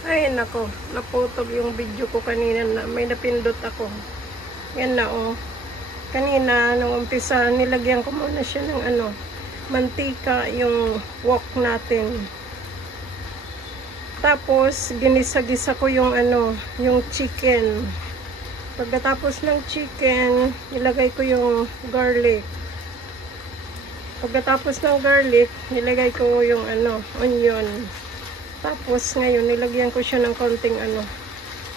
Ay, nako. Naputol yung video ko kanina na may napindot ako. Yan na, oh. Kanina, nung umpisa, nilagyan ko muna siya ng mantika, yung wok natin. Tapos, ginisa-gisa ko yung yung chicken. Pagkatapos ng chicken, nilagay ko yung garlic. Pagkatapos ng garlic, nilagay ko yung onion. Tapos ngayon, nilagyan ko siya ng konting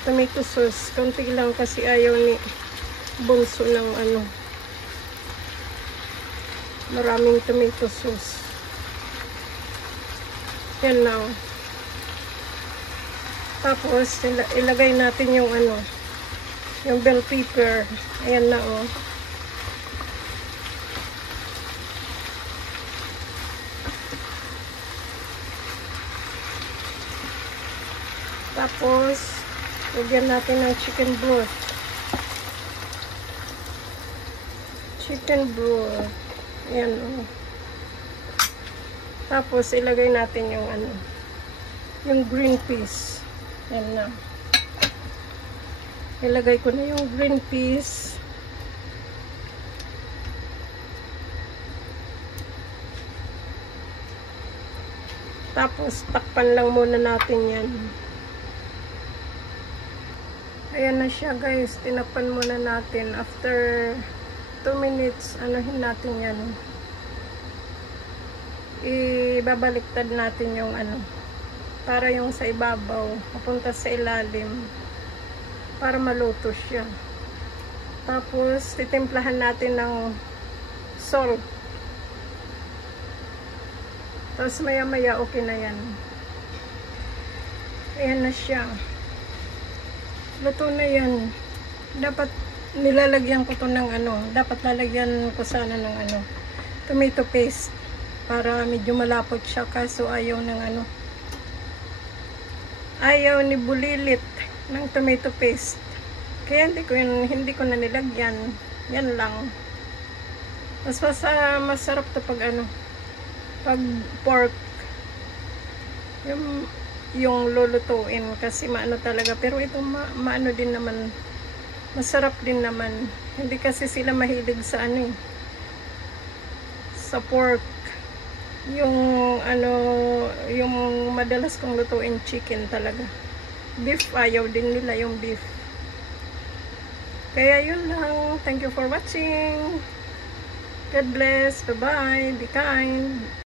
tomato sauce. Konti lang kasi ayaw ni Bunso ng maraming tomato sauce. Yan na. Tapos, ilagay natin yung yung bell pepper. Ayan na, oh. Tapos, lagyan natin ng chicken broth. Chicken broth. Ayan, oh. Tapos, ilagay natin yung yung green peas. Ayan na. Ilagay ko na yung green peas. Tapos, takpan lang muna natin yan. Ayan na siya, guys. Tinakpan muna natin. After 2 minutes, anuhin natin yan. Ibabaliktad natin yung para yung sa ibabaw, papunta sa ilalim. Para maluto siya. Tapos, titimplahan natin ng salt. Tapos, maya-maya, okay na yan. Ayan na siya. Luto na yan. Dapat nilalagyan ko to ng dapat lalagyan ko sana ng tomato paste para medyo malapot siya, kaso ayaw ng ayaw ni Bulilit ng tomato paste. Kaya hindi ko na nilagyan. Yan lang. Mas masarap to pag pag pork yung lulutuin kasi maano talaga, pero ito maano din naman, masarap din naman. Hindi kasi sila mahilig sa sa pork. Yung yung madalas kong lutuin chicken talaga. Beef, ayaw din nila yung beef. Kaya yun lang. Thank you for watching. God bless. Bye bye. Be kind.